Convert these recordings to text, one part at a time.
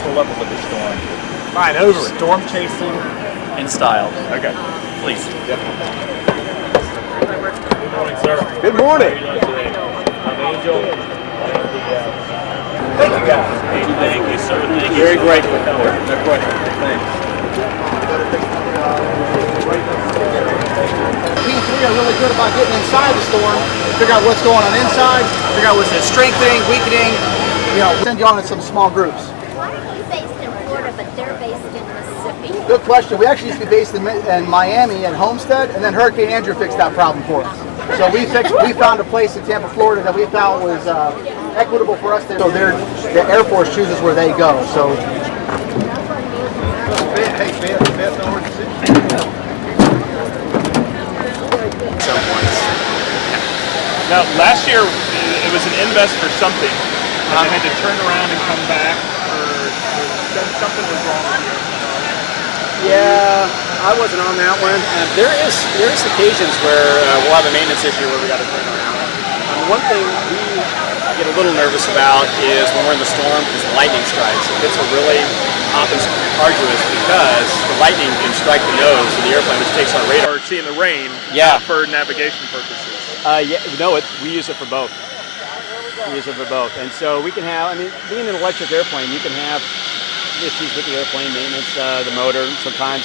multiple levels of the storm. Fine, over it. Storm chasing in style. Okay. Please. Yep. Good morning, sir. Good morning. How are you doing today? I'm Angel. Thank you, guys. Thank you, sir. Thank you. Very grateful. No question. Thanks. P3 are really good about getting inside the storm, figure out what's going on inside, figure out what's strengthening, weakening, send you on in some small groups. Why are you based in Florida, but they're based in Mississippi? Good question. We actually used to be based in Miami and Homestead, and then Hurricane Andrew fixed that problem for us. So we found a place in Tampa, Florida that we found was equitable for us. So the Air Force chooses where they go. So. Now, last year it was an invest for something, and they had to turn around and come back, or something was wrong with you. Yeah, I wasn't on that one. There's occasions where we'll have a maintenance issue where we got to turn around. One thing we get a little nervous about is when we're in the storm is the lightning strikes. If it's a really often arduous because the lightning can strike the nose of the airplane, which takes our radar. Or seeing the rain for navigation purposes. We use it for both. And so we can have, being an electric airplane, you can have issues with the airplane maintenance, the motor, sometimes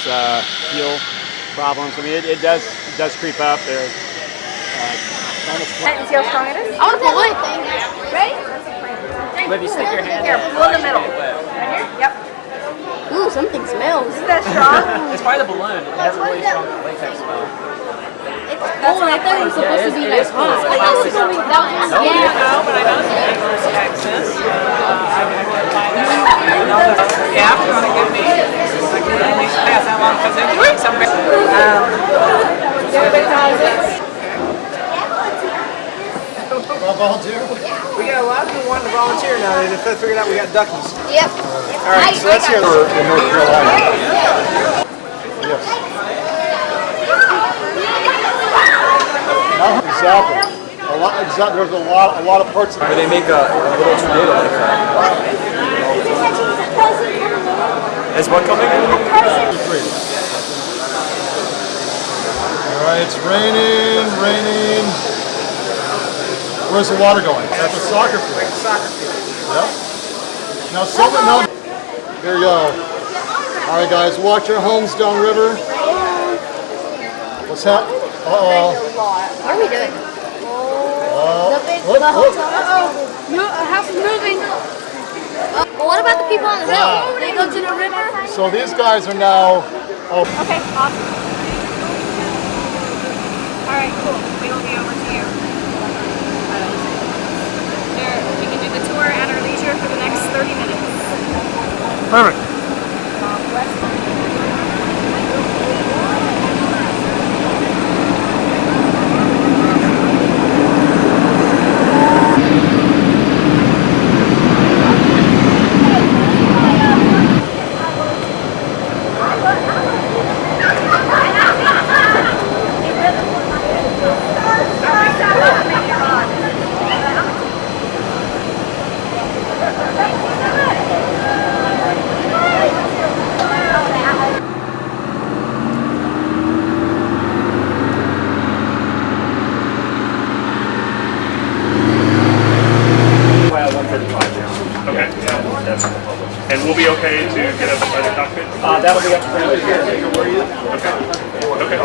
fuel problems. It does creep up there. See how strong it is? I want to pull one. Ready? Maybe stick your hand here. Pull in the middle. Right here? Yep. Ooh, something smells. Isn't that strong? It's probably the balloon. It has a really strong latex smell. Oh, I thought it was supposed to be like hot. I thought it was supposed to be that one. Yeah. No, but I know it's adverse access. Yeah, if you want to give me, I can at least pass that along because they're doing something. Volunteer? We got a lot of people wanting to volunteer now. They just figured out we got duckies. Yep. All right, so let's hear in North Carolina. Yes. Exactly. There's a lot of parts of it. They make a little tornado like that. Is what coming? All right, it's raining. Where's the water going? At the soccer field. Yep. Now, here you go. All right, guys, watch your homes downriver. What's that? Uh-oh. What are we doing? The house is moving. Well, what about the people on the hill? They go to the river? So these guys are now. Okay, awesome. All right, cool. We will be over to you. We can do the tour at our leisure for the next 30 minutes. Perfect. Okay. And we'll be okay to get up by the cockpit? That'll be up to them. Okay.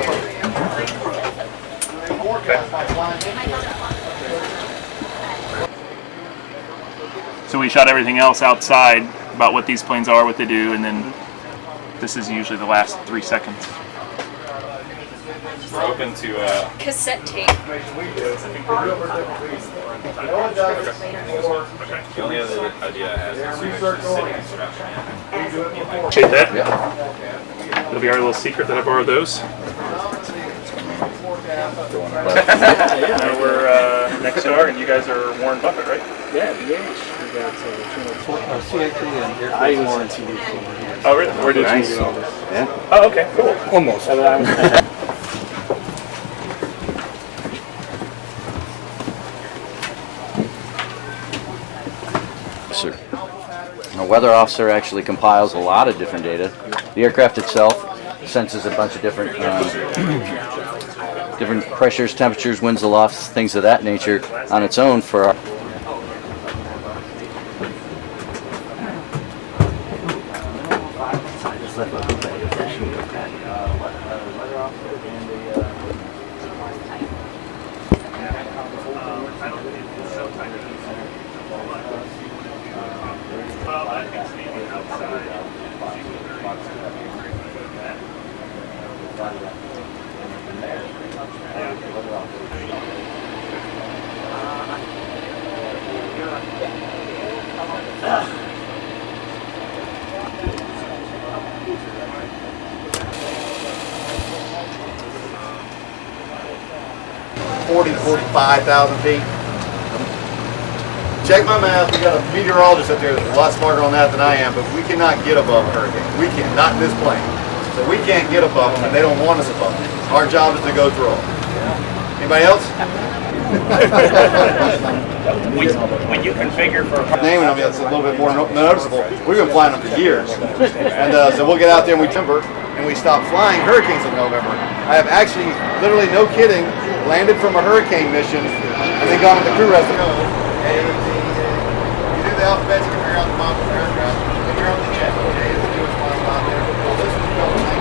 So we shot everything else outside about what these planes are, what they do, and then this is usually the last 3 seconds. We're open to Cassette tape. The only other idea I have is appreciate that. It'll be our little secret that I borrowed those. We're next star, and you guys are Warren Buffett, right? Yeah, we got CAP and I warranty. Oh, really? Where did you do all this? Yeah. Oh, okay, cool. Almost. Sir. My weather officer actually compiles a lot of different data. The aircraft itself senses a bunch of different different pressures, temperatures, winds, lofts, things of that nature on its own for our 40 to 45,000 feet. Check my math. We got a meteorologist up there that's a lot smarter on that than I am, but we cannot get above a hurricane. We can't, not in this plane. So we can't get above them, and they don't want us above them. Our job is to go through them. Anybody else? When you configure for Naming them, it's a little bit more noticeable. We've been flying them for years. And so we'll get out there and we timber, and we stop flying hurricanes in November. I have actually, literally no kidding, landed from a hurricane mission and then gone with the crew rest of the A, B, you do the alphabet, you can figure out the model of the aircraft. If you're on the jet, A is the newest one out there. Well, this is going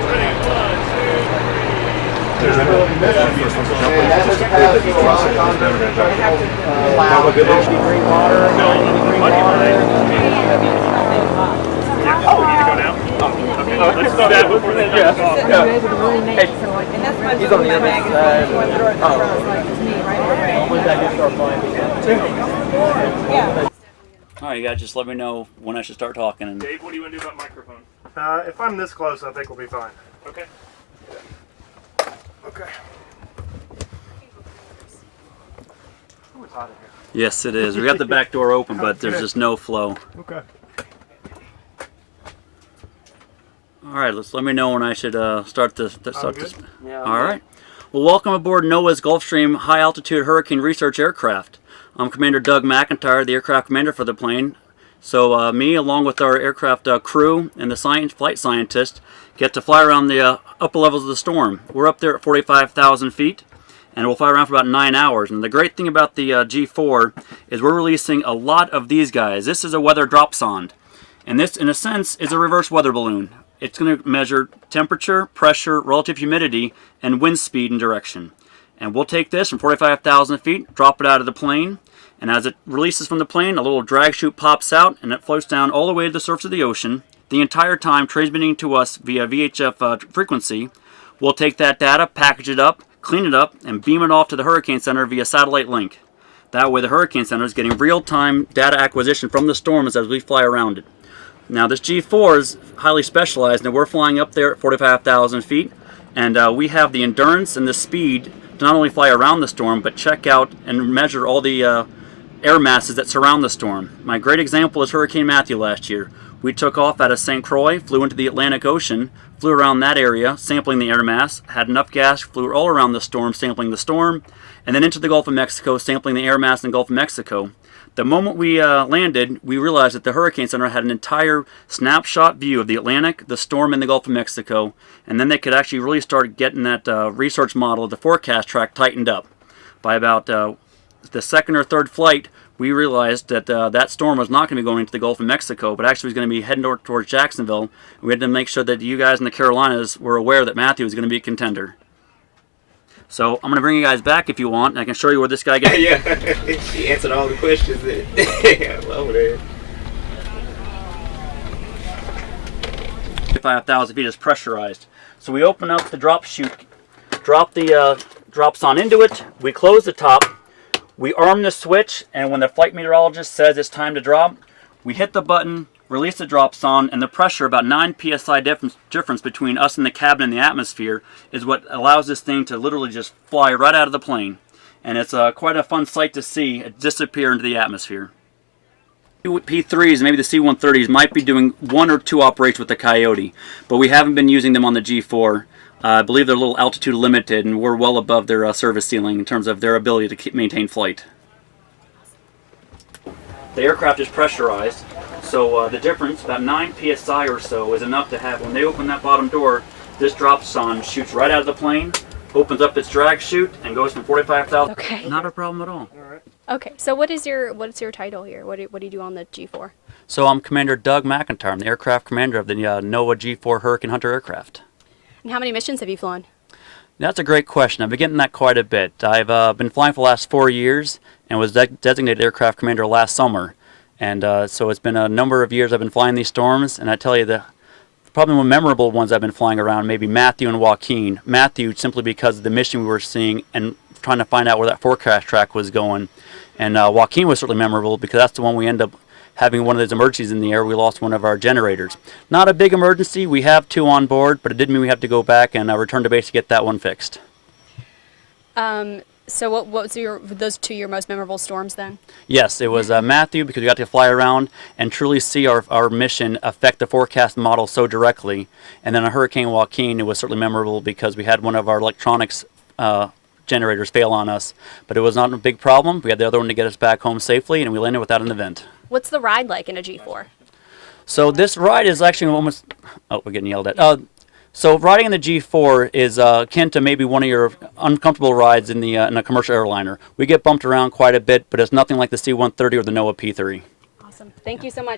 Oh, we need to go now? Okay, let's do that before they jump off. And that's why he's on the other side. All right, you guys just let me know when I should start talking. And Dave, what do you want to do about microphone? If I'm this close, I think we'll be fine. Okay. Okay. Oh, it's hot in here. yes, it is. We got the back door open, but there's just no flow. Okay. All right, let me know when I should start this. Yeah, all right. Well, welcome aboard NOAA's Gulfstream High Altitude Hurricane Research Aircraft. I'm Commander Doug McIntyre, the aircraft commander for the plane. So me, along with our aircraft crew and the flight scientist, get to fly around the upper levels of the storm. We're up there at 45,000 feet, and we'll fly around for about 9 hours. And the great thing about the G4 is we're releasing a lot of these guys. This is a weather drop sonde, and this, in a sense, is a reverse weather balloon. It's going to measure temperature, pressure, relative humidity, and wind speed and direction. And we'll take this from 45,000 feet, drop it out of the plane, and as it releases from the plane, a little drag chute pops out, and it floats down all the way to the surface of the ocean, the entire time transmitting to us via VHF frequency. We'll take that data, package it up, clean it up, and beam it off to the Hurricane Center via satellite link. That way the Hurricane Center is getting real-time data acquisition from the storms as we fly around it. Now this G4 is highly specialized, and we're flying up there at 45,000 feet, and we have the endurance and the speed to not only fly around the storm, but check out and measure all the air masses that surround the storm. My great example is Hurricane Matthew last year. We took off out of St. Croix, flew into the Atlantic Ocean, flew around that area, sampling the air mass, had enough gas, flew all around the storm, sampling the storm, and then into the Gulf of Mexico, sampling the air mass in the Gulf of Mexico. The moment we landed, we realized that the Hurricane Center had an entire snapshot view of the Atlantic, the storm, and the Gulf of Mexico, and then they could actually really start getting that research model of the forecast track tightened up. By about the second or third flight, we realized that that storm was not going to be going into the Gulf of Mexico, but actually was going to be heading towards Jacksonville. We had to make sure that you guys in the Carolinas were aware that Matthew was going to be a contender. So I'm going to bring you guys back if you want, and I can show you where this guy gets. Yeah, she answered all the questions. I love it. 5,000 feet is pressurized. So we open up the drop chute, drop the drops on into it, we close the top, we arm the switch, and when the flight meteorologist says it's time to drop, we hit the button, release the drops on, and the pressure, about 9 psi difference between us and the cabin and the atmosphere, is what allows this thing to literally just fly right out of the plane. And it's quite a fun sight to see it disappear into the atmosphere. P3s, maybe the C-130s, might be doing 1 or 2 operations with the Coyote, but we haven't been using them on the G4. I believe they're a little altitude limited, and we're well above their service ceiling in terms of their ability to maintain flight. The aircraft is pressurized, So the difference, about 9 psi or so, is enough to have, when they open that bottom door, this drop zone shoots right out of the plane, opens up its drag chute, and goes from 45,000. Okay. Not a problem at all. Okay, so what's your title here? What do you do on the G4? So I'm Commander Doug McIntyre. I'm the aircraft commander of the NOAA G4 Hurricane Hunter aircraft. And how many missions have you flown? That's a great question. I've been getting that quite a bit. I've been flying for the last 4 years and was designated aircraft commander last summer. And so it's been a number of years I've been flying these storms, and I tell you, the probably the more memorable ones I've been flying around, maybe Matthew and Joaquin. Matthew, simply because of the mission we were seeing and trying to find out where that forecast track was going. And Joaquin was certainly memorable because that's the one we end up having one of those emergencies in the air. We lost one of our generators. Not a big emergency. We have 2 on board, but it did mean we have to go back and return to base to get that one fixed. So what was those 2 your most memorable storms then? Yes, it was Matthew, because we got to fly around and truly see our mission affect the forecast model so directly. And then on Hurricane Joaquin, it was certainly memorable because we had one of our electronics generators fail on us, but it was not a big problem. We had the other one to get us back home safely, and we landed without an event. What's the ride like in a G4? So this ride is actually almost, oh, we're getting yelled at. So riding in the G4 is akin to maybe one of your uncomfortable rides in a commercial airliner. We get bumped around quite a bit, but it's nothing like the C-130 or the NOAA P-3. Awesome. Thank you so much.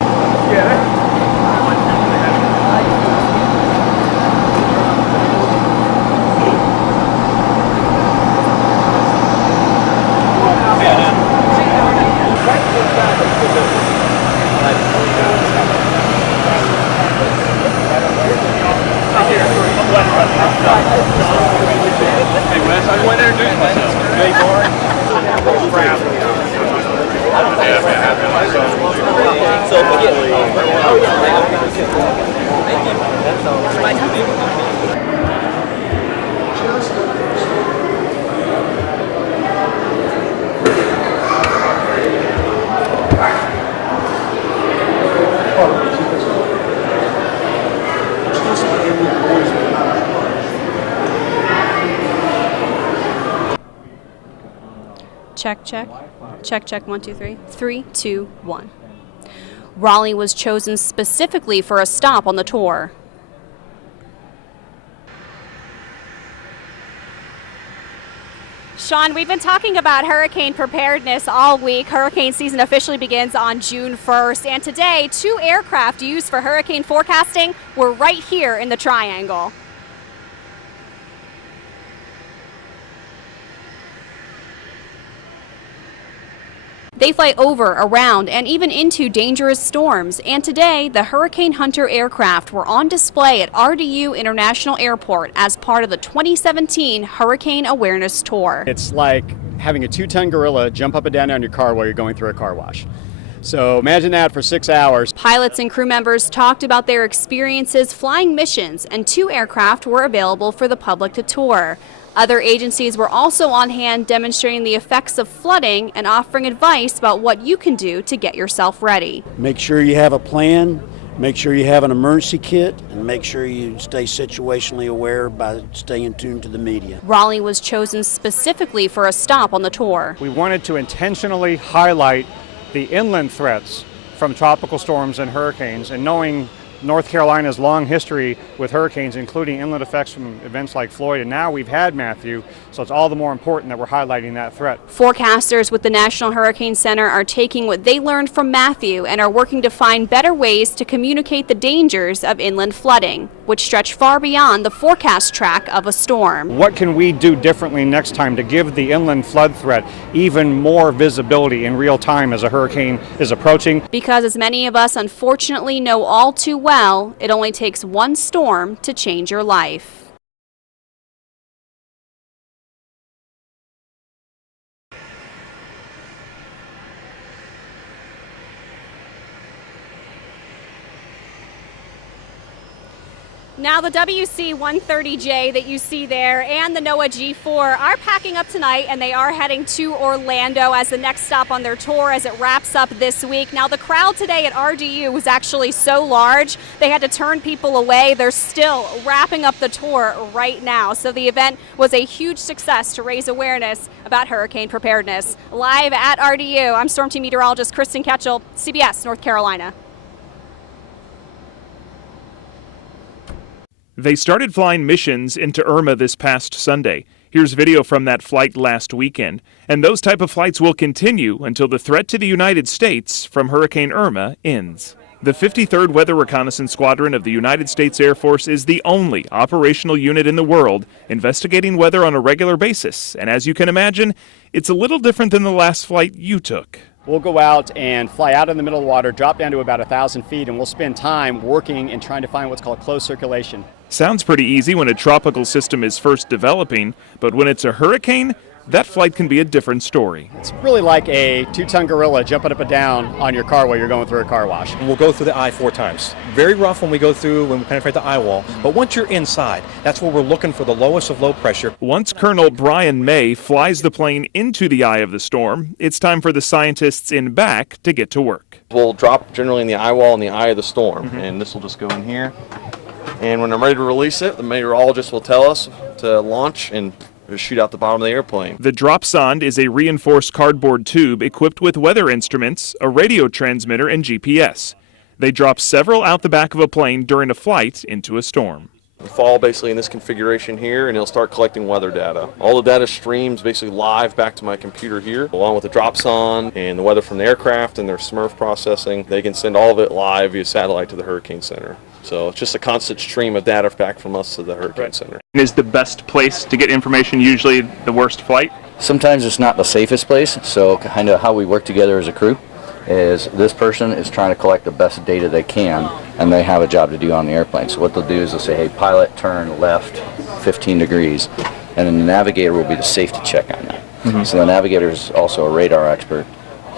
Check, check. Check, check, 1, 2, 3. 3, 2, 1. Raleigh was chosen specifically for a stop on the tour. Sean, we've been talking about hurricane preparedness all week. Hurricane season officially begins on June 1st, and today 2 aircraft used for hurricane forecasting were right here in the Triangle. They fly over, around, and even into dangerous storms. And today, the Hurricane Hunter aircraft were on display at RDU International Airport as part of the 2017 Hurricane Awareness Tour. It's like having a 2-ton gorilla jump up and down on your car while you're going through a car wash. So imagine that for 6 hours. Pilots and crew members talked about their experiences flying missions, and 2 aircraft were available for the public to tour. Other agencies were also on hand demonstrating the effects of flooding and offering advice about what you can do to get yourself ready. Make sure you have a plan, make sure you have an emergency kit, and make sure you stay situationally aware by staying tuned to the media. Raleigh was chosen specifically for a stop on the tour. We wanted to intentionally highlight the inland threats from tropical storms and hurricanes, and knowing North Carolina's long history with hurricanes, including inland effects from events like Floyd, and now we've had Matthew, so it's all the more important that we're highlighting that threat. Forecasters with the National Hurricane Center are taking what they learned from Matthew and are working to find better ways to communicate the dangers of inland flooding, which stretch far beyond the forecast track of a storm. What can we do differently next time to give the inland flood threat even more visibility in real time as a hurricane is approaching? Because as many of us unfortunately know all too well, it only takes one storm to change your life. Now the WC-130J that you see there and the NOAA G4 are packing up tonight, and they are heading to Orlando as the next stop on their tour as it wraps up this week. Now the crowd today at RDU was actually so large they had to turn people away. They're still wrapping up the tour right now. So the event was a huge success to raise awareness about hurricane preparedness. Live at RDU, I'm Storm Team Meteorologist Kristen Ketchel, CBS North Carolina. They started flying missions into Irma this past Sunday. Here's video from that flight last weekend. And those type of flights will continue until the threat to the United States from Hurricane Irma ends. The 53rd Weather Reconnaissance Squadron of the United States Air Force is the only operational unit in the world investigating weather on a regular basis. And as you can imagine, it's a little different than the last flight you took. We'll go out and fly out in the middle of the water, drop down to about 1,000 feet, and we'll spend time working and trying to find what's called closed circulation. Sounds pretty easy when a tropical system is first developing, but when it's a hurricane, that flight can be a different story. It's really like a 2-ton gorilla jumping up and down on your car while you're going through a car wash. We'll go through the eye 4 times. Very rough when we go through, when we penetrate the eye wall. But once you're inside, that's where we're looking for the lowest of low pressure. Once Colonel Brian May flies the plane into the eye of the storm, it's time for the scientists in back to get to work. We'll drop generally in the eye wall in the eye of the storm, and this will just go in here. And when I'm ready to release it, the meteorologist will tell us to launch and shoot out the bottom of the airplane. The drop sonde is a reinforced cardboard tube equipped with weather instruments, a radio transmitter, and GPS. They drop several out the back of a plane during a flight into a storm. It'll fall basically in this configuration here, and it'll start collecting weather data. All the data streams basically live back to my computer here, along with the drop sonde and the weather from the aircraft and their Smurf processing. They can send all of it live via satellite to the Hurricane Center. So it's just a constant stream of data back from us to the Hurricane Center. Is the best place to get information usually the worst flight? Sometimes it's not the safest place, so kind of how we work together as a crew is this person is trying to collect the best data they can, and they have a job to do on the airplane. So what they'll do is they'll say, hey, pilot, turn left 15 degrees, and then the navigator will be the safety check on that. So the navigator is also a radar expert.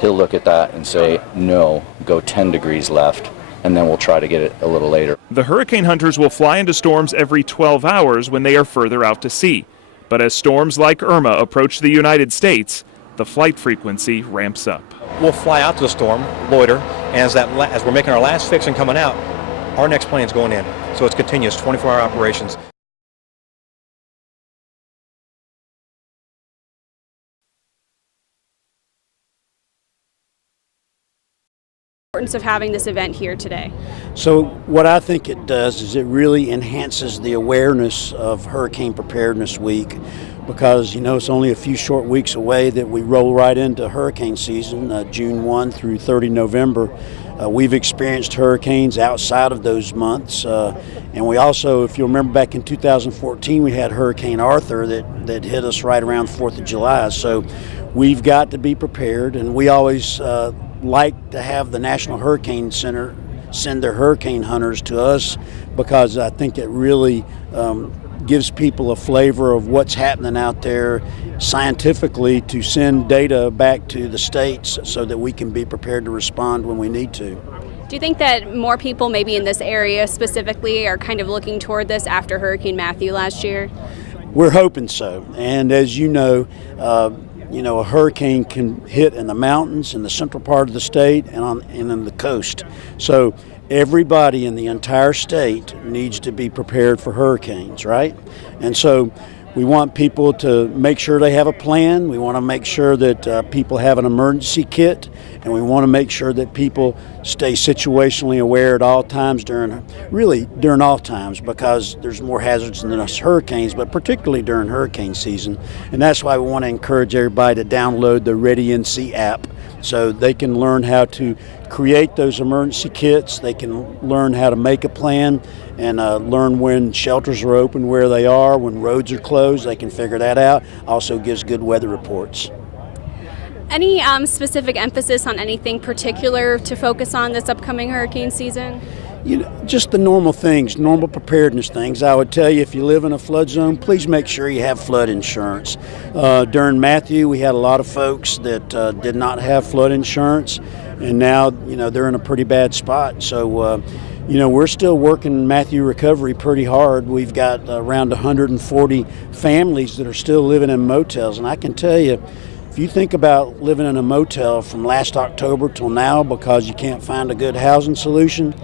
He'll look at that and say, no, go 10 degrees left, and then we'll try to get it a little later. The hurricane hunters will fly into storms every 12 hours when they are further out to sea. But as storms like Irma approach the United States, the flight frequency ramps up. We'll fly out to the storm, loiter, and as we're making our last fix and coming out, our next plane's going in. So it's continuous 24-hour operations. Importance of having this event here today? So what I think it does is it really enhances the awareness of Hurricane Preparedness Week, because it's only a few short weeks away that we roll right into hurricane season, June 1 through 30 November. We've experienced hurricanes outside of those months, and we also, if you remember back in 2014, we had Hurricane Arthur that hit us right around 4th of July. So we've got to be prepared, and we always like to have the National Hurricane Center send their hurricane hunters to us, because I think it really gives people a flavor of what's happening out there scientifically, to send data back to the states so that we can be prepared to respond when we need to. Do you think that more people maybe in this area specifically are kind of looking toward this after Hurricane Matthew last year? We're hoping so. And as you know, a hurricane can hit in the mountains, in the central part of the state, and in the coast. So everybody in the entire state needs to be prepared for hurricanes, right? And so we want people to make sure they have a plan. We want to make sure that people have an emergency kit, and we want to make sure that people stay situationally aware at all times during all times, because there's more hazards than us hurricanes, but particularly during hurricane season. And that's why we want to encourage everybody to download the Ready NC app so they can learn how to create those emergency kits. They can learn how to make a plan and learn when shelters are open, where they are, when roads are closed. They can figure that out. Also gives good weather reports. Any specific emphasis on anything particular to focus on this upcoming hurricane season? Just the normal things, normal preparedness things. I would tell you, if you live in a flood zone, please make sure you have flood insurance. During Matthew, we had a lot of folks that did not have flood insurance, and now they're in a pretty bad spot. So we're still working Matthew recovery pretty hard. We've got around 140 families that are still living in motels, and I can tell you, if you think about living in a motel from last October till now because you can't find a good housing solution,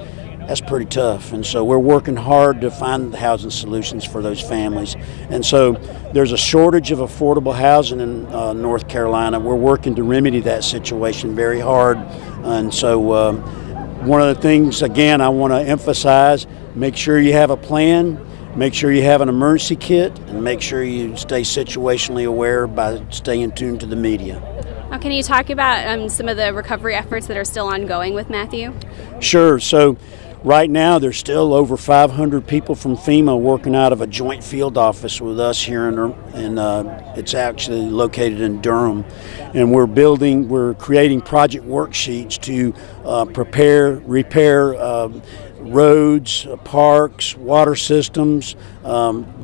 that's pretty tough. And so we're working hard to find the housing solutions for those families. And so there's a shortage of affordable housing in North Carolina. We're working to remedy that situation very hard. And so one of the things, again, I want to emphasize, make sure you have a plan. make sure you have an emergency kit, and make sure you stay situationally aware by staying tuned to the media. Can you talk about some of the recovery efforts that are still ongoing with Matthew? Sure. So right now there's still over 500 people from FEMA working out of a joint field office with us here it's actually located in Durham. And we're creating project worksheets to repair roads, parks, water systems,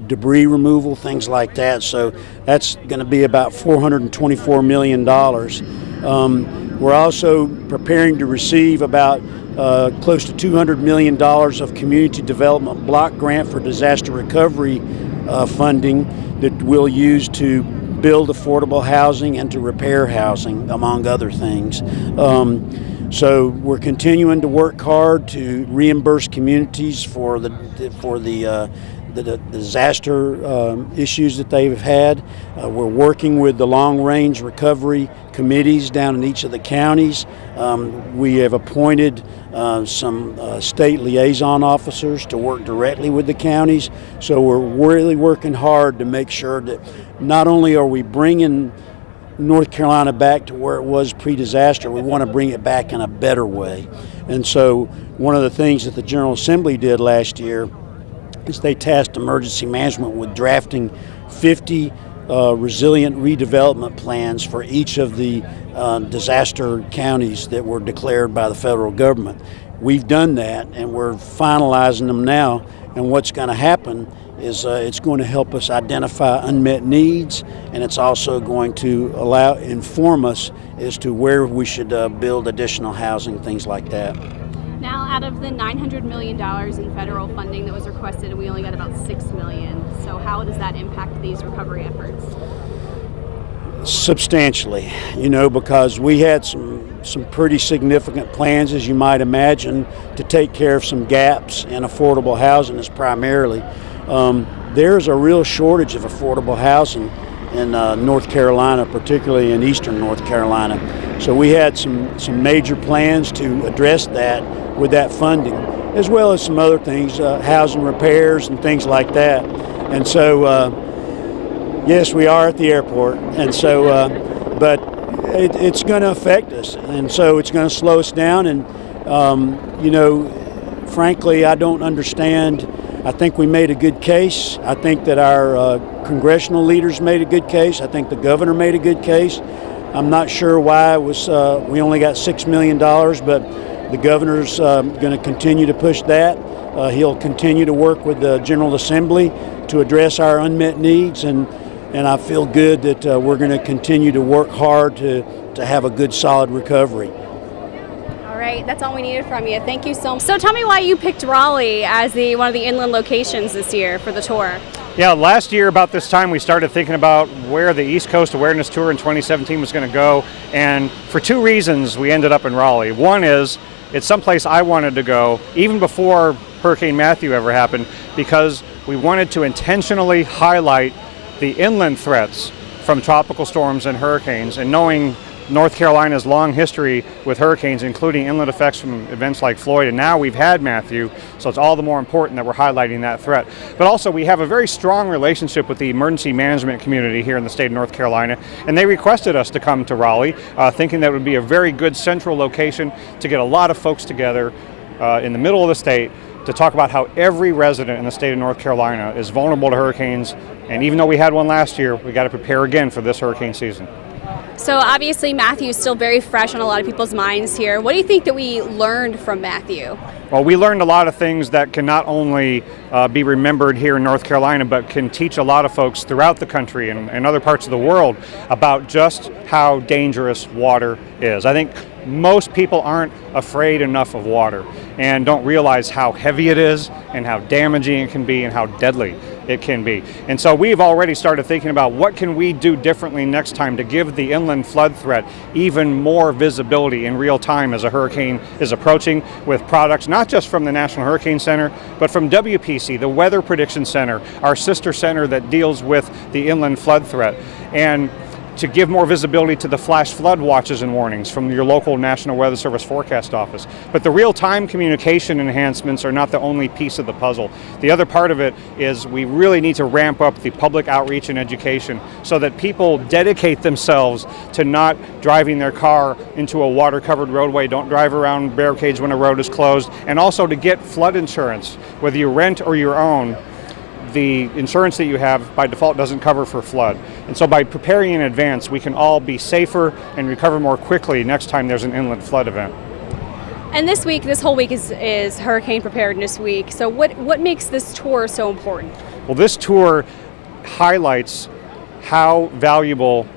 debris removal, things like that. So that's going to be about $424 million. We're also preparing to receive about close to $200 million of community development block grant for disaster recovery funding that we'll use to build affordable housing and to repair housing, among other things. So we're continuing to work hard to reimburse communities for the disaster issues that they've had. We're working with the long-range recovery committees down in each of the counties. We have appointed some state liaison officers to work directly with the counties. So we're really working hard to make sure that not only are we bringing North Carolina back to where it was pre-disaster, we want to bring it back in a better way. And so one of the things that the General Assembly did last year is they tasked emergency management with drafting 50 resilient redevelopment plans for each of the disaster counties that were declared by the federal government. We've done that, and we're finalizing them now, and what's going to happen is it's going to help us identify unmet needs, and it's also going to inform us as to where we should build additional housing, things like that. Now, out of the $900 million in federal funding that was requested, we only got about $6 million. So how does that impact these recovery efforts? Substantially, because we had some pretty significant plans, as you might imagine, to take care of some gaps in affordable housing primarily. There's a real shortage of affordable housing in North Carolina, particularly in eastern North Carolina. So we had some major plans to address that with that funding, as well as some other things, housing repairs and things like that. And so, yes, we are at the airport, and so, but it's going to affect us, and so it's going to slow us down. And frankly, I don't understand. I think we made a good case. I think that our congressional leaders made a good case. I think the governor made a good case. I'm not sure why it was we only got $6 million, but the governor's going to continue to push that. He'll continue to work with the General Assembly to address our unmet needs, and I feel good that we're going to continue to work hard to have a good, solid recovery. All right, that's all we needed from you. Thank you so much. So tell me why you picked Raleigh as one of the inland locations this year for the tour. Yeah, last year about this time we started thinking about where the East Coast Awareness Tour in 2017 was going to go, and for two reasons we ended up in Raleigh. One is it's someplace I wanted to go even before Hurricane Matthew ever happened, because we wanted to intentionally highlight the inland threats from tropical storms and hurricanes, and knowing North Carolina's long history with hurricanes, including inland effects from events like Floyd, and now we've had Matthew, so it's all the more important that we're highlighting that threat. But also we have a very strong relationship with the emergency management community here in the state of North Carolina, and they requested us to come to Raleigh, thinking that it would be a very good central location to get a lot of folks together in the middle of the state to talk about how every resident in the state of North Carolina is vulnerable to hurricanes, and even though we had one last year, we got to prepare again for this hurricane season. So obviously Matthew is still very fresh on a lot of people's minds here. What do you think that we learned from Matthew? Well, we learned a lot of things that can not only be remembered here in North Carolina, but can teach a lot of folks throughout the country and other parts of the world about just how dangerous water is. I think most people aren't afraid enough of water and don't realize how heavy it is and how damaging it can be and how deadly it can be. And so we've already started thinking about what can we do differently next time to give the inland flood threat even more visibility in real time as a hurricane is approaching, with products not just from the National Hurricane Center, but from WPC, the Weather Prediction Center, our sister center that deals with the inland flood threat. And to give more visibility to the flash flood watches and warnings from your local National Weather Service forecast office. But the real-time communication enhancements are not the only piece of the puzzle. The other part of it is we really need to ramp up the public outreach and education so that people dedicate themselves to not driving their car into a water-covered roadway, don't drive around barricades when a road is closed, and also to get flood insurance, whether you rent or you own. The insurance that you have by default doesn't cover for flood. And so by preparing in advance, we can all be safer and recover more quickly next time there's an inland flood event. And this whole week is Hurricane Preparedness Week. So what makes this tour so important? Well, this tour highlights how valuable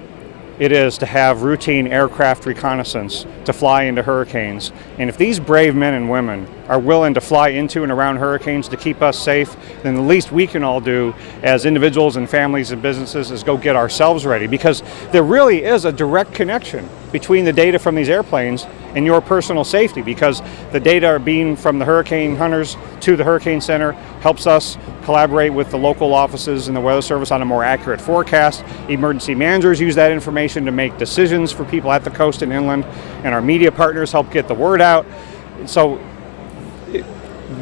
it is to have routine aircraft reconnaissance to fly into hurricanes. And if these brave men and women are willing to fly into and around hurricanes to keep us safe, then the least we can all do as individuals and families and businesses is go get ourselves ready, because there really is a direct connection between the data from these airplanes and your personal safety, because the data are being from the hurricane hunters to the Hurricane Center, helps us collaborate with the local offices and the Weather Service on a more accurate forecast. Emergency managers use that information to make decisions for people at the coast and inland, and our media partners help get the word out. So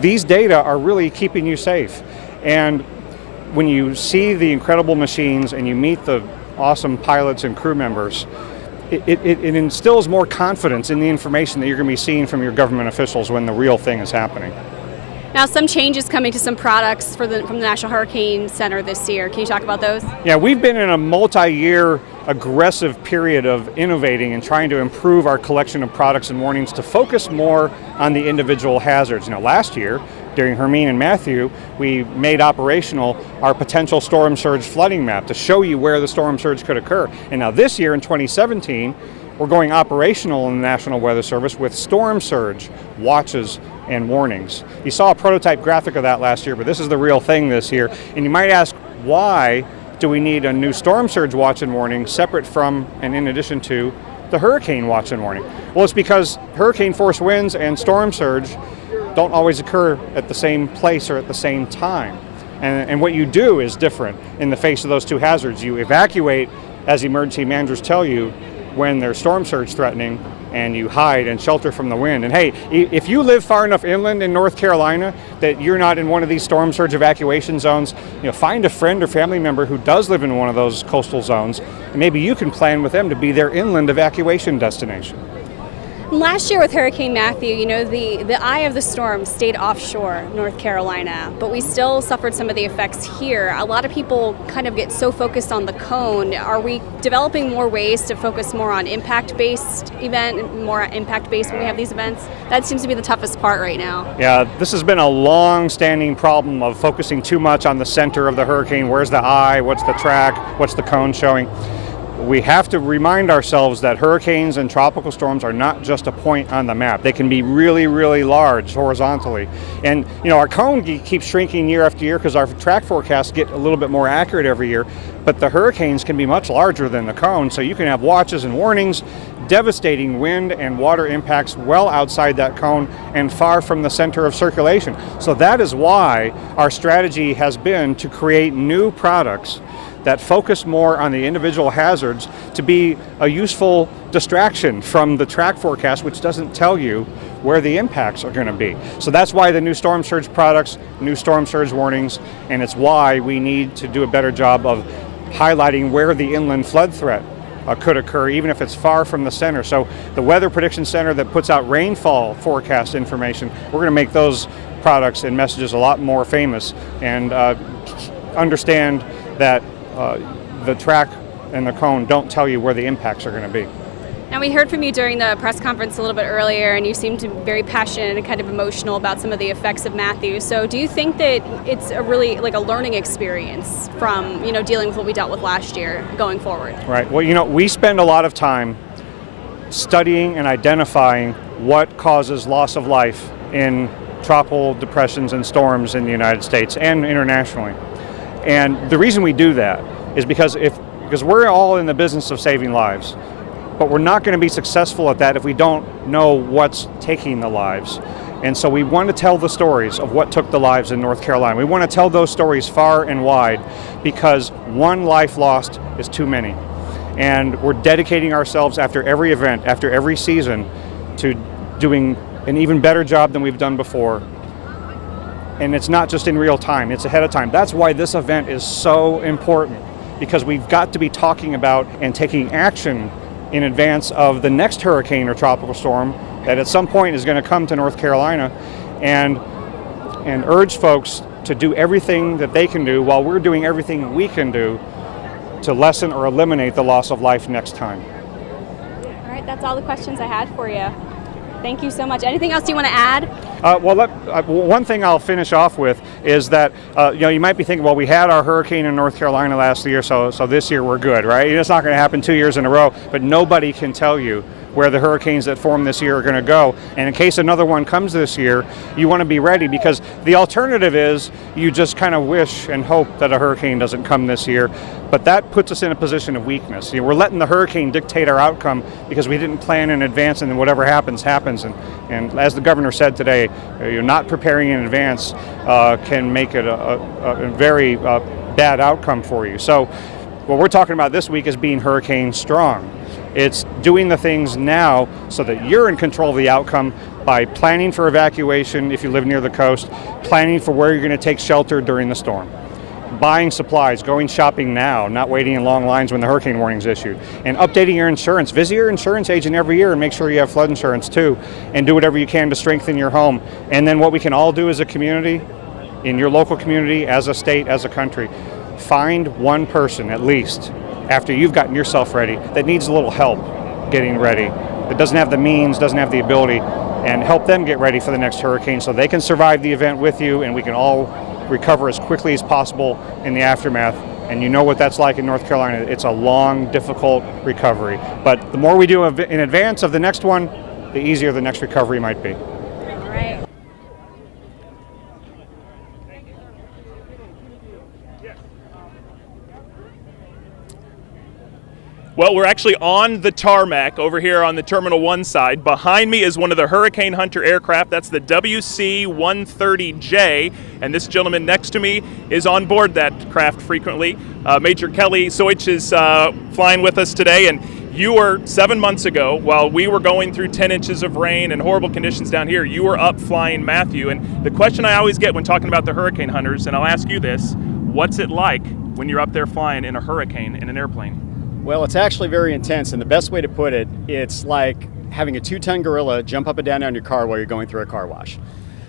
these data are really keeping you safe. And when you see the incredible machines and you meet the awesome pilots and crew members, it instills more confidence in the information that you're going to be seeing from your government officials when the real thing is happening. Now, some changes coming to some products from the National Hurricane Center this year. Can you talk about those? Yeah, we've been in a multi-year aggressive period of innovating and trying to improve our collection of products and warnings to focus more on the individual hazards. Now, last year, during Hermine and Matthew, we made operational our potential storm surge flooding map to show you where the storm surge could occur. And now this year in 2017, we're going operational in the National Weather Service with storm surge watches and warnings. You saw a prototype graphic of that last year, but this is the real thing this year. And you might ask, why do we need a new storm surge watch and warning separate from and in addition to the hurricane watch and warning? Well, it's because hurricane force winds and storm surge don't always occur at the same place or at the same time. And what you do is different in the face of those two hazards. You evacuate, as emergency managers tell you, when there's storm surge threatening, and you hide and shelter from the wind. And hey, if you live far enough inland in North Carolina that you're not in one of these storm surge evacuation zones, find a friend or family member who does live in one of those coastal zones, and maybe you can plan with them to be their inland evacuation destination. Last year with Hurricane Matthew, the eye of the storm stayed offshore North Carolina, but we still suffered some of the effects here. A lot of people kind of get so focused on the cone. Are we developing more ways to focus more on impact-based when we have these events? That seems to be the toughest part right now. Yeah, this has been a long-standing problem of focusing too much on the center of the hurricane. Where's the eye? What's the track? What's the cone showing? We have to remind ourselves that hurricanes and tropical storms are not just a point on the map. They can be really, really large horizontally. And our cone keeps shrinking year after year because our track forecasts get a little bit more accurate every year, but the hurricanes can be much larger than the cone, so you can have watches and warnings, devastating wind and water impacts well outside that cone and far from the center of circulation. So that is why our strategy has been to create new products that focus more on the individual hazards to be a useful distraction from the track forecast, which doesn't tell you where the impacts are going to be. So that's why the new storm surge products, new storm surge warnings, and it's why we need to do a better job of highlighting where the inland flood threat could occur, even if it's far from the center. So the Weather Prediction Center that puts out rainfall forecast information, we're going to make those products and messages a lot more famous and understand that the track and the cone don't tell you where the impacts are going to be. Now, we heard from you during the press conference a little bit earlier, and you seemed to be very passionate and kind of emotional about some of the effects of Matthew. So do you think that it's a really like a learning experience from, dealing with what we dealt with last year going forward? Right. Well, we spend a lot of time studying and identifying what causes loss of life in tropical depressions and storms in the United States and internationally. And the reason we do that is because we're all in the business of saving lives, but we're not going to be successful at that if we don't know what's taking the lives. And so we want to tell the stories of what took the lives in North Carolina. We want to tell those stories far and wide because one life lost is too many. And we're dedicating ourselves after every event, after every season, to doing an even better job than we've done before. And it's not just in real time, it's ahead of time. That's why this event is so important, because we've got to be talking about and taking action in advance of the next hurricane or tropical storm that at some point is going to come to North Carolina, and urge folks to do everything that they can do while we're doing everything we can do to lessen or eliminate the loss of life next time. All right, that's all the questions I had for you. Thank you so much. Anything else you want to add? One thing I'll finish off with is that you might be thinking, well, we had our hurricane in North Carolina last year, so this year we're good, right? It's not going to happen 2 years in a row, but nobody can tell you where the hurricanes that form this year are going to go. And in case another one comes this year, you want to be ready, because the alternative is you just kind of wish and hope that a hurricane doesn't come this year. But that puts us in a position of weakness. We're letting the hurricane dictate our outcome because we didn't plan in advance, and then whatever happens, happens. And as the governor said today, not preparing in advance can make it a very bad outcome for you. So what we're talking about this week is being hurricane strong. It's doing the things now so that you're in control of the outcome by planning for evacuation if you live near the coast, planning for where you're going to take shelter during the storm, buying supplies, going shopping now, not waiting in long lines when the hurricane warning is issued, and updating your insurance. Visit your insurance agent every year and make sure you have flood insurance too, and do whatever you can to strengthen your home. And then what we can all do as a community, in your local community, as a state, as a country, find one person at least after you've gotten yourself ready that needs a little help getting ready, that doesn't have the means, doesn't have the ability, and help them get ready for the next hurricane so they can survive the event with you, and we can all recover as quickly as possible in the aftermath. And you know what that's like in North Carolina. It's a long, difficult recovery. But the more we do in advance of the next one, the easier the next recovery might be. All right. Well, we're actually on the tarmac over here on the Terminal 1 side. Behind me is one of the Hurricane Hunter aircraft. That's the WC-130J, and this gentleman next to me is on board that craft frequently. Major Kelly Soich is flying with us today, and you were 7 months ago, while we were going through 10 inches of rain and horrible conditions down here, you were up flying Matthew. And the question I always get when talking about the Hurricane Hunters, and I'll ask you this, what's it like when you're up there flying in a hurricane in an airplane? Well, it's actually very intense, and the best way to put it, it's like having a 2-ton gorilla jump up and down on your car while you're going through a car wash.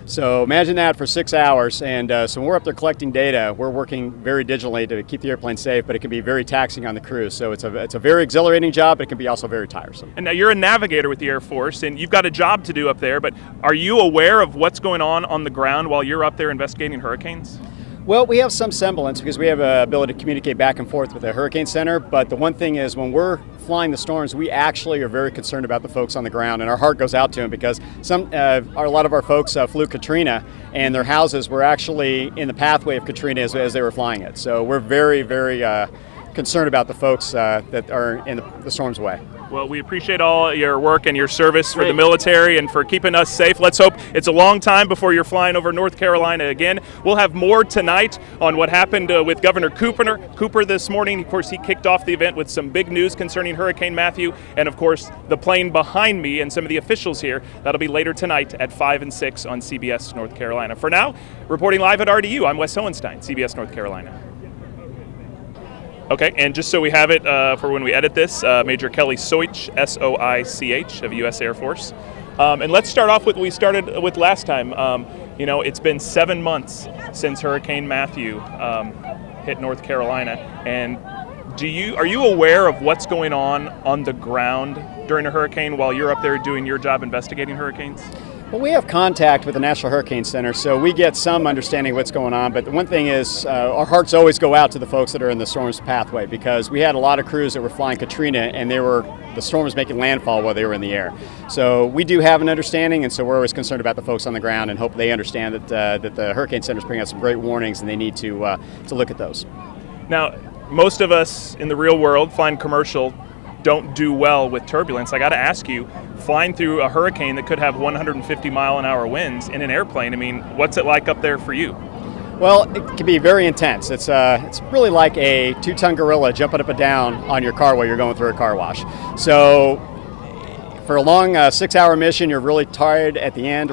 So imagine that for 6 hours, and so when we're up there collecting data, we're working very digitally to keep the airplane safe, but it can be very taxing on the crew. So it's a very exhilarating job, but it can be also very tiresome. And now you're a navigator with the Air Force, and you've got a job to do up there, but are you aware of what's going on the ground while you're up there investigating hurricanes? Well, we have some semblance because we have an ability to communicate back and forth with the Hurricane Center, but the one thing is when we're flying the storms, we actually are very concerned about the folks on the ground, and our heart goes out to them because a lot of our folks flew Katrina, and their houses were actually in the pathway of Katrina as they were flying it. So we're very, very concerned about the folks that are in the storm's way. Well, we appreciate all your work and your service for the military and for keeping us safe. Let's hope it's a long time before you're flying over North Carolina again. We'll have more tonight on what happened with Governor Cooper this morning. Of course, he kicked off the event with some big news concerning Hurricane Matthew, and of course, the plane behind me and some of the officials here. That'll be later tonight at 5 and 6 on CBS North Carolina. For now, reporting live at RDU, I'm Wes Hohenstein, CBS North Carolina. Okay, and just so we have it for when we edit this, Major Kelly Soich, S-O-I-C-H, of U.S. Air Force. And let's start off with what we started with last time. It's been 7 months since Hurricane Matthew hit North Carolina. And are you aware of what's going on the ground during a hurricane while you're up there doing your job investigating hurricanes? Well, we have contact with the National Hurricane Center, so we get some understanding of what's going on. But the one thing is our hearts always go out to the folks that are in the storm's pathway, because we had a lot of crews that were flying Katrina, and the storm was making landfall while they were in the air. So we do have an understanding, and so we're always concerned about the folks on the ground and hope they understand that the Hurricane Center is bringing out some great warnings, and they need to look at those. Now, most of us in the real world, flying commercial, don't do well with turbulence. I got to ask you, flying through a hurricane that could have 150-mile-an-hour winds in an airplane, I mean, what's it like up there for you? Well, it can be very intense. It's really like a 2-ton gorilla jumping up and down on your car while you're going through a car wash. So for a long 6-hour mission, you're really tired at the end,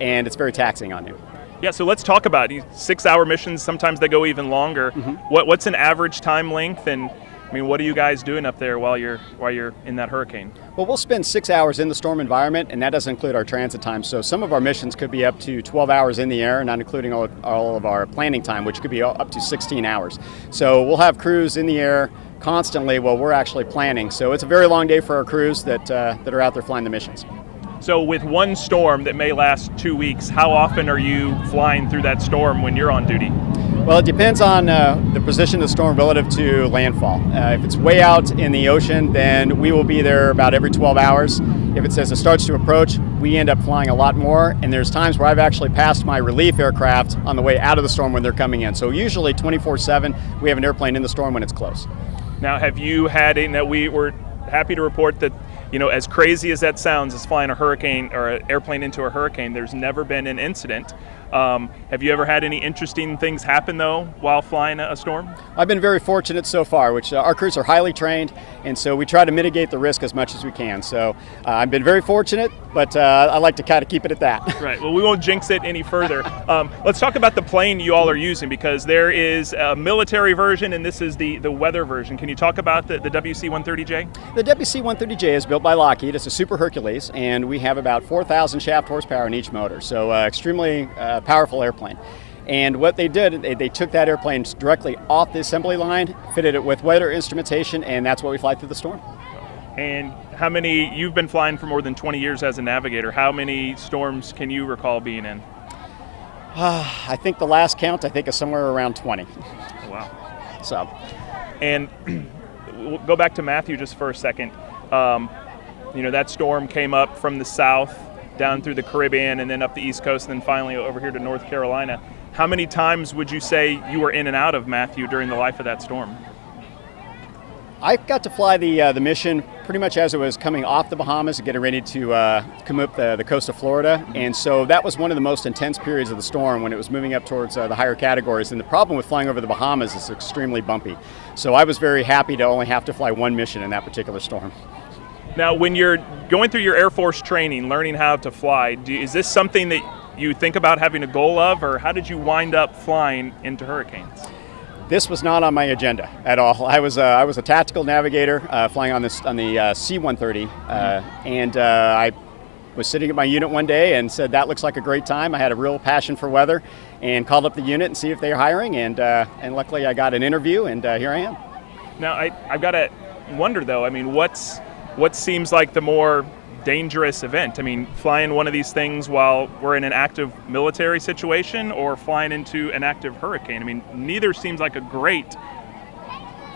and it's very taxing on you. Yeah, so let's talk about 6-hour missions. Sometimes they go even longer. What's an average time length, and I mean, what are you guys doing up there while you're in that hurricane? Well, we'll spend 6 hours in the storm environment, and that doesn't include our transit time. So some of our missions could be up to 12 hours in the air, not including all of our planning time, which could be up to 16 hours. So we'll have crews in the air constantly while we're actually planning. So it's a very long day for our crews that are out there flying the missions. So with one storm that may last 2 weeks, how often are you flying through that storm when you're on duty? Well, it depends on the position of the storm relative to landfall. If it's way out in the ocean, then we will be there about every 12 hours. If it says it starts to approach, we end up flying a lot more, and there's times where I've actually passed my relief aircraft on the way out of the storm when they're coming in. So usually 24/7, we have an airplane in the storm when it's close. Now, have you had we were happy to report that, as crazy as that sounds, as flying a hurricane or an airplane into a hurricane, there's never been an incident. Have you ever had any interesting things happen, though, while flying a storm? I've been very fortunate so far, which our crews are highly trained, and so we try to mitigate the risk as much as we can. So I've been very fortunate, but I like to kind of keep it at that. Right. Well, we won't jinx it any further. Let's talk about the plane you all are using, because there is a military version, and this is the weather version. Can you talk about the WC-130J? The WC-130J is built by Lockheed. It's a Super Hercules, and we have about 4,000 shaft horsepower in each motor, so extremely powerful airplane. And what they did, they took that airplane directly off the assembly line, fitted it with weather instrumentation, and that's what we fly through the storm. And you've been flying for more than 20 years as a navigator. How many storms can you recall being in? I think the last count, is somewhere around 20. Wow. So. And we'll go back to Matthew just for a second. That storm came up from the south, down through the Caribbean, and then up the East Coast, and then finally over here to North Carolina. How many times would you say you were in and out of, Matthew, during the life of that storm? I got to fly the mission pretty much as it was coming off the Bahamas and getting ready to come up the coast of Florida. And so that was one of the most intense periods of the storm when it was moving up towards the higher categories. And the problem with flying over the Bahamas is it's extremely bumpy. So I was very happy to only have to fly one mission in that particular storm. Now, when you're going through your Air Force training, learning how to fly, is this something that you think about having a goal of, or how did you wind up flying into hurricanes? This was not on my agenda at all. I was a tactical navigator flying on the C-130, and I was sitting at my unit one day and said, that looks like a great time. I had a real passion for weather and called up the unit and see if they were hiring, and luckily I got an interview, and here I am. Now, I've got to wonder, though, what seems like the more dangerous event? Flying one of these things while we're in an active military situation, or flying into an active hurricane? Neither seems like a great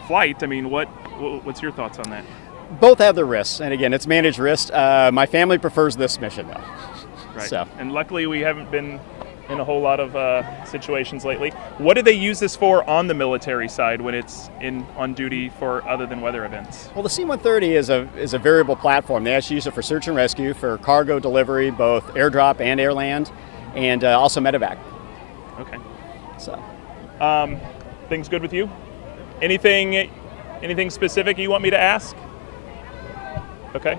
flight. What's your thoughts on that? Both have their risks, and again, it's managed risk. My family prefers this mission, though. Right. So. And luckily, we haven't been in a whole lot of situations lately. What do they use this for on the military side when it's on duty for other than weather events? Well, the C-130 is a variable platform. They actually use it for search and rescue, for cargo delivery, both airdrop and air land, and also medevac. Okay. So. Things good with you? Anything specific you want me to ask? Okay.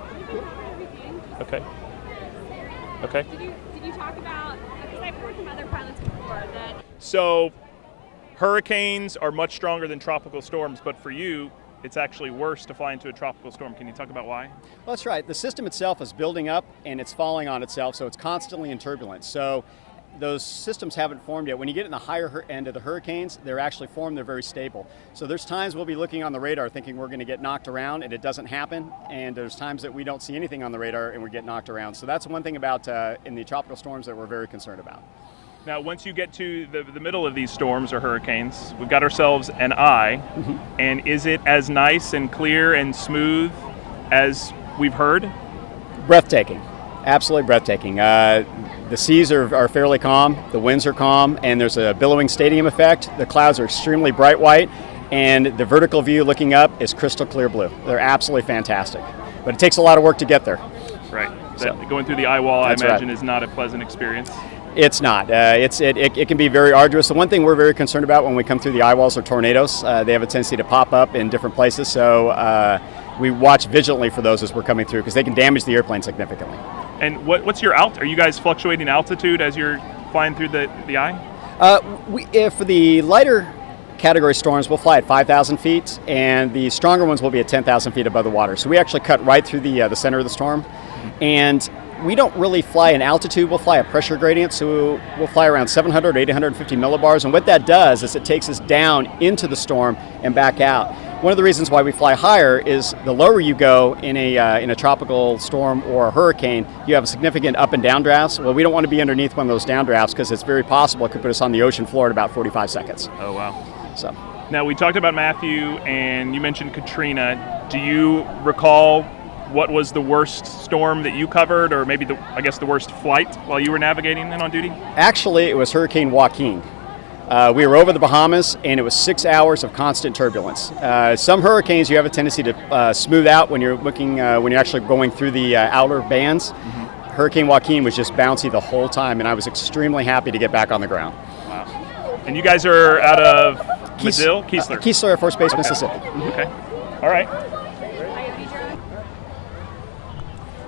Okay. Okay. Did you talk about, because I've heard from other pilots before that... So hurricanes are much stronger than tropical storms, but for you, it's actually worse to fly into a tropical storm. Can you talk about why? Well, that's right. The system itself is building up and it's falling on itself, so it's constantly in turbulence. So those systems haven't formed yet. When you get in the higher end of the hurricanes, they're actually formed, they're very stable. So there's times we'll be looking on the radar thinking we're going to get knocked around, and it doesn't happen. And there's times that we don't see anything on the radar and we get knocked around. So that's one thing about in the tropical storms that we're very concerned about. Now, once you get to the middle of these storms or hurricanes, we've got ourselves an eye. And is it as nice and clear and smooth as we've heard? Breathtaking. Absolutely breathtaking. The seas are fairly calm, the winds are calm, and there's a billowing stadium effect. The clouds are extremely bright white, and the vertical view looking up is crystal clear blue. They're absolutely fantastic. But it takes a lot of work to get there. Right. So, going through the eye wall, I imagine, right. is not a pleasant experience. It's not. It can be very arduous. The one thing we're very concerned about when we come through the eye walls are tornadoes. They have a tendency to pop up in different places, so we watch vigilantly for those as we're coming through because they can damage the airplane significantly. And what's your Are you guys fluctuating altitude as you're flying through the eye? For the lighter category storms, we'll fly at 5,000 feet, and the stronger ones will be at 10,000 feet above the water. So we actually cut right through the center of the storm, and we don't really fly in altitude. We'll fly a pressure gradient, so we'll fly around 700 or 850 millibars, and what that does is it takes us down into the storm and back out. One of the reasons why we fly higher is the lower you go in a tropical storm or a hurricane, you have significant up and down drafts. Well, we don't want to be underneath one of those down drafts because it's very possible it could put us on the ocean floor at about 45 seconds. Oh, wow. So now we talked about Matthew and you mentioned Katrina. Do you recall what was the worst storm that you covered, or maybe the worst flight while you were navigating and on duty? Actually, it was Hurricane Joaquin. We were over the Bahamas, and it was 6 hours of constant turbulence. Some hurricanes you have a tendency to smooth out when you're when you're actually going through the outer bands. Mm-hmm. Hurricane Joaquin was just bouncy the whole time, and I was extremely happy to get back on the ground. Wow! And you guys are out of Keesler Air Force Base, okay. Mississippi. Okay. All right.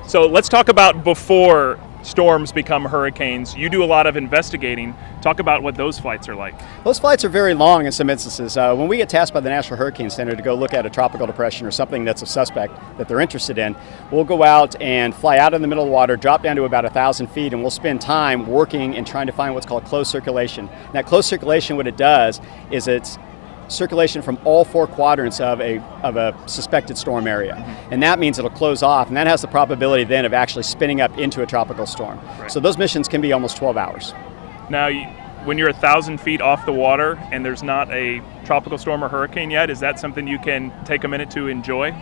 So let's talk about before storms become hurricanes. You do a lot of investigating. Talk about what those flights are like. Those flights are very long in some instances. When we get tasked by the National Hurricane Center to go look at a tropical depression or something that's a suspect that they're interested in, we'll go out and fly out in the middle of the water, drop down to about 1,000 feet, and we'll spend time working and trying to find what's called closed circulation. And that closed circulation, what it does is it's circulation from all four quadrants of a suspected storm area. Mm-hmm. And that means it'll close off, and that has the probability then of actually spinning up into a tropical storm. Right. So those missions can be almost 12 hours. Now, when you're 1,000 feet off the water and there's not a tropical storm or hurricane yet, is that something you can take a minute to enjoy?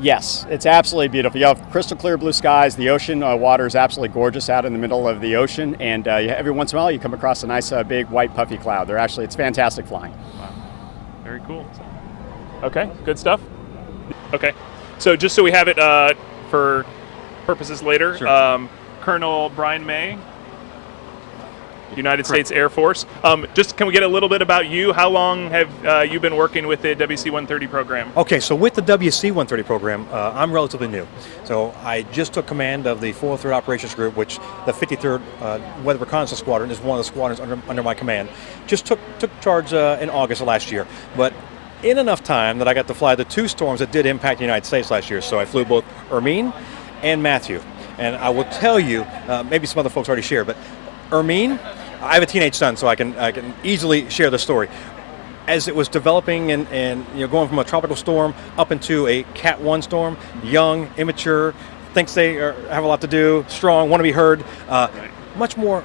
Yes, it's absolutely beautiful. You have crystal clear blue skies. The ocean water is absolutely gorgeous out in the middle of the ocean, and every once in a while you come across a nice big white puffy cloud. It's fantastic flying. Wow. Very cool. Okay, good stuff. Okay, so just so we have it for purposes later, sure. Colonel Brian May, United States Air Force. Just can we get a little bit about you? How long have you been working with the WC-130 program? Okay, so with the WC-130 program, I'm relatively new. So I just took command of the 403rd Operations Group, which the 53rd Weather Reconnaissance Squadron is one of the squadrons under my command. Just took charge in August of last year. But in enough time that I got to fly the two storms that did impact the United States last year. So I flew both Hermine and Matthew. And I will tell you, maybe some other folks already share, but Hermine, I have a teenage son, so I can easily share the story. As it was developing and going from a tropical storm up into a Cat 1 storm, young, immature, thinks they have a lot to do, strong, want to be heard, much more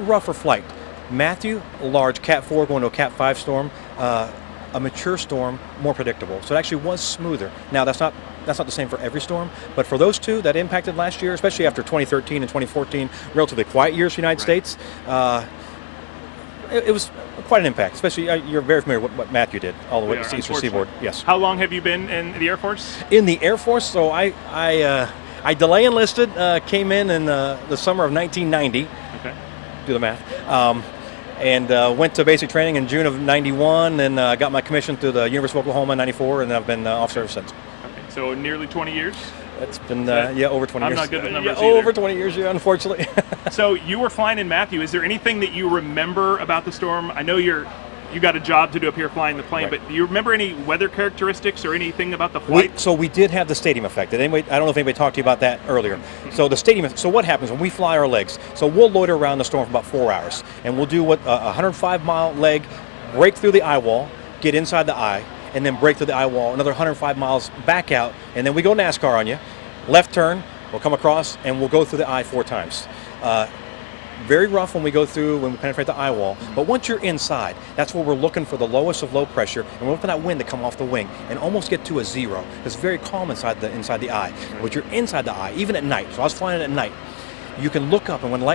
rougher flight. Matthew, a large Cat 4 going to a Cat 5 storm, a mature storm, more predictable. So it actually was smoother. Now that's not the same for every storm, but for those two that impacted last year, especially after 2013 and 2014, relatively quiet years for the United States, it was quite an impact, especially you're very familiar with what Matthew did all the way to the Eastern Seaboard. Yes. How long have you been in the Air Force? In the Air Force, so I delay enlisted, came in the summer of 1990. Okay. Do the math. And went to basic training in June of 91, and got my commission through the University of Oklahoma in 94, and I've been officer ever since. Okay, so nearly 20 years? It's been, over 20 years. I'm not good with numbers either. Over 20 years, unfortunately. So you were flying in Matthew. Is there anything that you remember about the storm? I know you got a job to do up here flying the plane, but do you remember any weather characteristics or anything about the flight? So we did have the stadium effect. I don't know if anybody talked to you about that earlier. So the stadium. So what happens when we fly our legs? So we'll loiter around the storm for about 4 hours, and we'll do what a 105-mile leg, break through the eye wall, get inside the eye, and then break through the eye wall, another 105 miles back out, and then we go NASCAR on you. Left turn, we'll come across, and we'll go through the eye 4 times. Very rough when we penetrate the eye wall, but once you're inside, that's where we're looking for the lowest of low pressure, and we're looking for that wind to come off the wing and almost get to a zero. It's very calm inside the eye. But you're inside the eye, even at night. So I was flying it at night. You can look up, and when the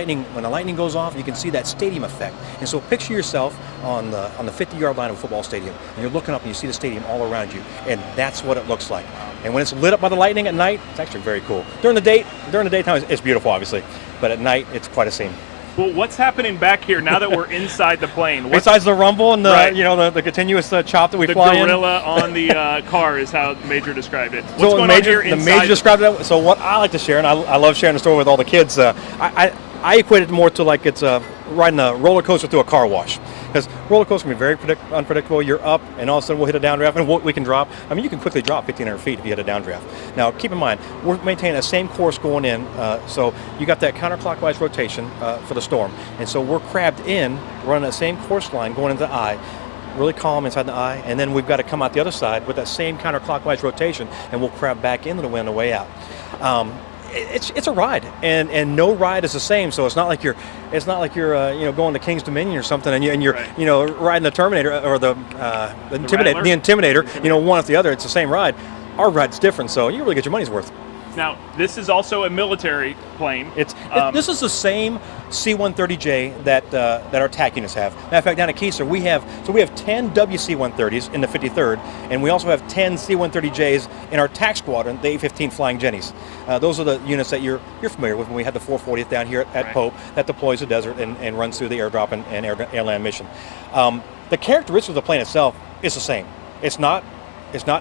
lightning goes off, you can see that stadium effect. And so picture yourself on the 50-yard line of a football stadium, and you're looking up and you see the stadium all around you, and that's what it looks like. And when it's lit up by the lightning at night, it's actually very cool. During the daytime, it's beautiful, obviously, but at night, it's quite a scene. Well, what's happening back here now that we're inside the plane? Besides the rumble and the Right. the continuous chop that we the fly in. The gorilla on the car is how the Major described it. What's So going Major, on here the inside? Major described it. So what I like to share, and I love sharing the story with all the kids. I equate it more to like it's riding a roller coaster through a car wash. Because roller coaster can be very unpredictable. You're up, and all of a sudden we'll hit a downdraft, and we can drop. I mean, you can quickly drop 1,500 feet if you hit a downdraft. Now, keep in mind, we're maintaining the same course going in, so you got that counterclockwise rotation for the storm. And so we're crabbed in, running that same course line going into the eye, really calm inside the eye, and then we've got to come out the other side with that same counterclockwise rotation, and we'll crab back into the wind on the way out. It's a ride, and no ride is the same. So it's not like you're going to King's Dominion or something, and you're right. Riding the Terminator or the Rattler? Intimidator. One after the other. It's the same ride. Our ride's different, so you really get your money's worth. Now, this is also a military plane. This is the same C-130J that our TAC units have. Matter of fact, down at Keyser, we have 10 WC-130s in the 53rd, and we also have 10 C-130Js in our TAC squadron, the A-15 Flying Jennies. Those are the units that you're familiar with when we had the 440th down here at Right. Pope that deploys the desert and runs through the airdrop and airland mission. The characteristics of the plane itself is the same. It's not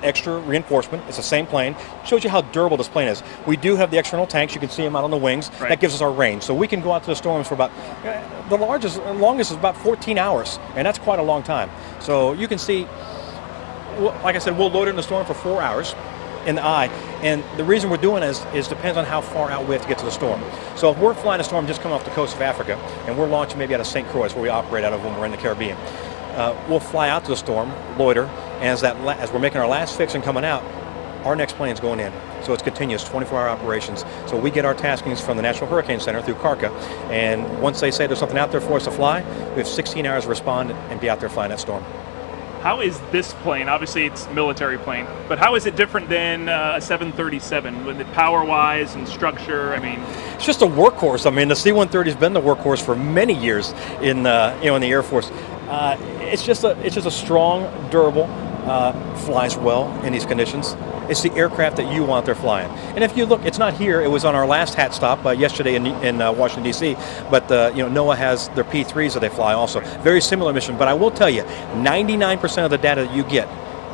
extra reinforcement. It's the same plane. Shows you how durable this plane is. We do have the external tanks. You can see them out on the wings. Right. That gives us our range. So we can go out to the storms for about, the longest is about 14 hours. And that's quite a long time. So you can see, like I said, we'll load it in the storm for 4 hours in the eye. And the reason we're doing is depends on how far out we have to get to the storm. So if we're flying a storm just coming off the coast of Africa, and we're launching maybe out of St. Croix, where we operate out of when we're in the Caribbean, we'll fly out to the storm, loiter, and as we're making our last fix and coming out, our next plane's going in. So it's continuous, 24-hour operations. So we get our taskings from the National Hurricane Center through CARCA, and once they say there's something out there for us to fly, we have 16 hours to respond and be out there flying that storm. How is this plane, obviously it's a military plane, but how is it different than a 737, with it power-wise and structure? I mean, it's just a workhorse. I mean, the C-130's been the workhorse for many years in the Air Force. It's just a strong, durable, flies well in these conditions. It's the aircraft that you want there flying. And if you look, it's not here. It was on our last hat stop yesterday in Washington, D.C. But NOAA has their P3s that they fly also. Very similar mission. But I will tell you, 99% of the data that you get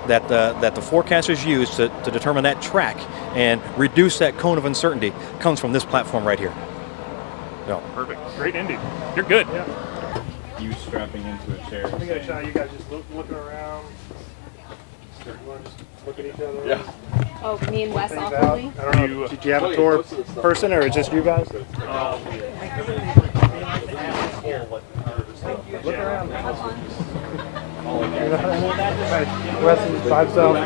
that the forecasters use to determine that track and reduce that cone of uncertainty comes from this platform right here. No. Perfect. Great ending. You're good. Yeah. You strapping into a chair. Let me get a shot. You guys just looking around. You want to just look at each other? Yeah. Oh, me and Wes Things awkwardly? out. I don't know. Did you have a tour person, or is it just you guys? Look around. Wes is by himself.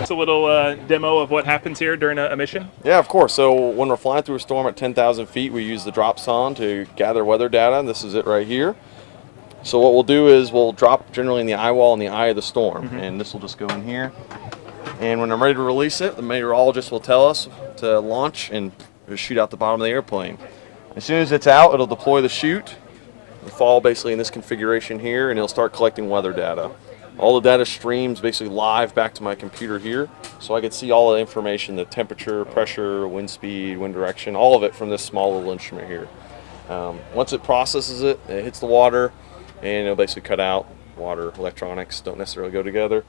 It's a little demo of what happens here during a mission. Yeah, of course. So when we're flying through a storm at 10,000 feet, we use the drop sonde to gather weather data. And this is it right here. So what we'll do is we'll drop generally in the eye wall in the eye of the storm. And this will just go in here. And when I'm ready to release it, the meteorologist will tell us to launch and shoot out the bottom of the airplane. As soon as it's out, it'll deploy the chute. It'll fall basically in this configuration here, and it'll start collecting weather data. All the data streams basically live back to my computer here, so I can see all the information, the temperature, pressure, wind speed, wind direction, all of it from this small little instrument here. Once it processes it, it hits the water, and it'll basically cut out. Water, electronics don't necessarily go together.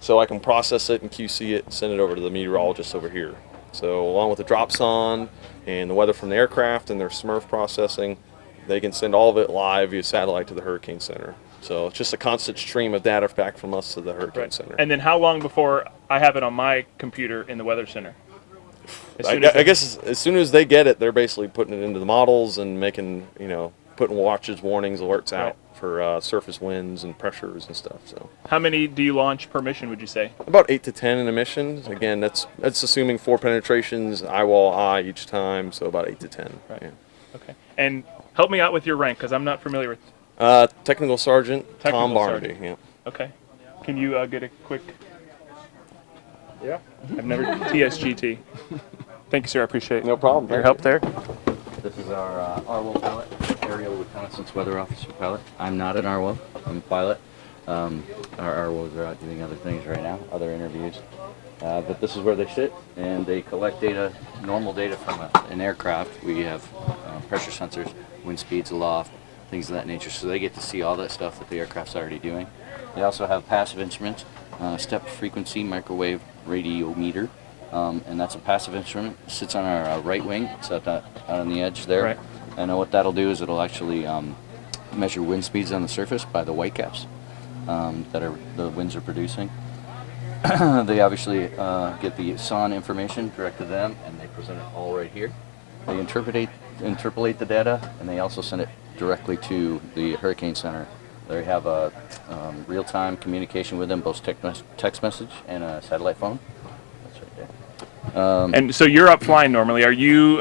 So I can process it and QC it and send it over to the meteorologist over here. So along with the drop sonde and the weather from the aircraft and their SMRF processing, they can send all of it live via satellite to the Hurricane Center. So it's just a constant stream of data back from us to the Hurricane Center. And then how long before I have it on my computer in the Weather Center? I guess as soon as they get it, they're basically putting it into the models and making, putting watches, warnings, alerts out for surface winds and pressures and stuff. So how many do you launch per mission, would you say? About 8 to 10 in a mission. Again, that's assuming 4 penetrations, eye wall, eye each time, so about 8 to 10. Right. Yeah. Okay. And help me out with your rank, because I'm not familiar with. Technical Sergeant Tom Barnaby. Sergeant. Yeah. Okay. Can you get a quick? Yeah. I've never TSGT. Thank you, sir. I appreciate no problem. Your help there. This is our RWO pilot, Aerial Reconnaissance Weather Officer pilot. I'm not an RWO. I'm a pilot. Well, they're out doing other things right now, other interviews. But this is where they sit, and they collect data, normal data from an aircraft. We have pressure sensors, wind speeds aloft, things of that nature, so they get to see all that stuff that the aircraft's already doing. They also have passive instruments, step frequency microwave radiometer, and that's a passive instrument. It sits on our right wing, it's out on the edge there. Right. And what that'll do is it'll actually measure wind speeds on the surface by the whitecaps that the winds are producing. They obviously get the SON information direct to them, and they present it all right here. They interpolate the data, and they also send it directly to the Hurricane Center. They have a real-time communication with them, both text message and a satellite phone. That's right there. And so you're up flying normally.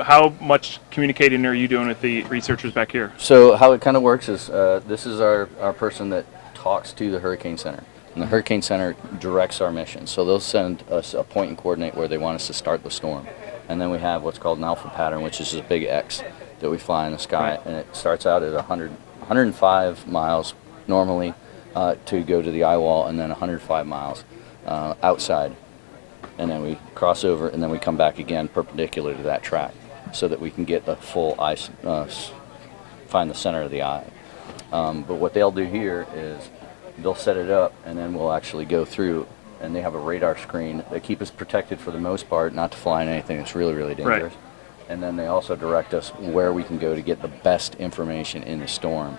How much communicating are you doing with the researchers back here? So how it kind of works is this is our person that talks to the Hurricane Center. And the Hurricane Center directs our mission. So they'll send us a point and coordinate where they want us to start the storm. And then we have what's called an alpha pattern, which is a big X that we fly in the sky. And it starts out at 105 miles normally to go to the eye wall, and then 105 miles outside. And then we cross over, and then we come back again perpendicular to that track so that we can get the full eye, find the center of the eye. But what they'll do here is they'll set it up, and then we'll actually go through, and they have a radar screen. They keep us protected for the most part, not to fly in anything that's really, really dangerous. Right. And then they also direct us where we can go to get the best information in the storm.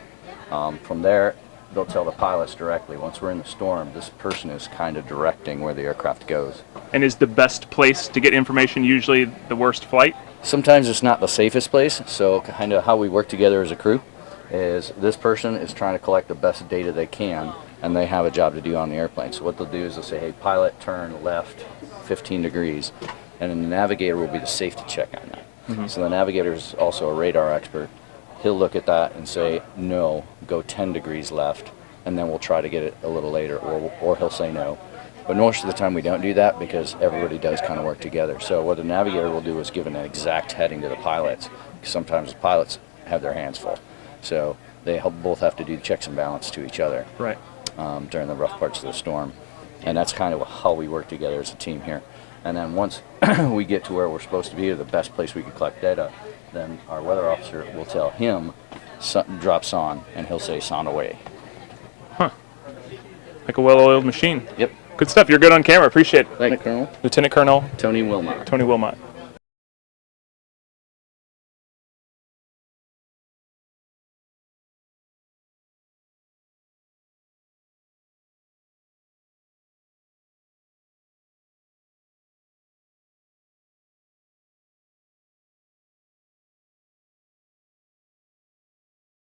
From there, they'll tell the pilots directly, once we're in the storm, this person is kind of directing where the aircraft goes. And is the best place to get information usually the worst flight? Sometimes it's not the safest place, so kind of how we work together as a crew is this person is trying to collect the best data they can, and they have a job to do on the airplane. So what they'll do is they'll say, hey, pilot, turn left 15 degrees, and then the navigator will be the safety check on that. Mm-hmm. So the navigator is also a radar expert. He'll look at that and say, no, go 10 degrees left, and then we'll try to get it a little later, or he'll say no. But most of the time we don't do that because everybody does kind of work together. So what the navigator will do is give an exact heading to the pilots, because sometimes the pilots have their hands full. So they both have to do checks and balance to each other. Right. During the rough parts of the storm. And that's kind of how we work together as a team here. And then once we get to where we're supposed to be, or the best place we can collect data, then our weather officer will tell him, drop SON, and he'll say SON away. Huh. Like a well-oiled machine. Yep. Good stuff. You're good on camera. Appreciate it. Thank you, Colonel. Lieutenant Colonel Tony Wilmot. Tony Wilmot.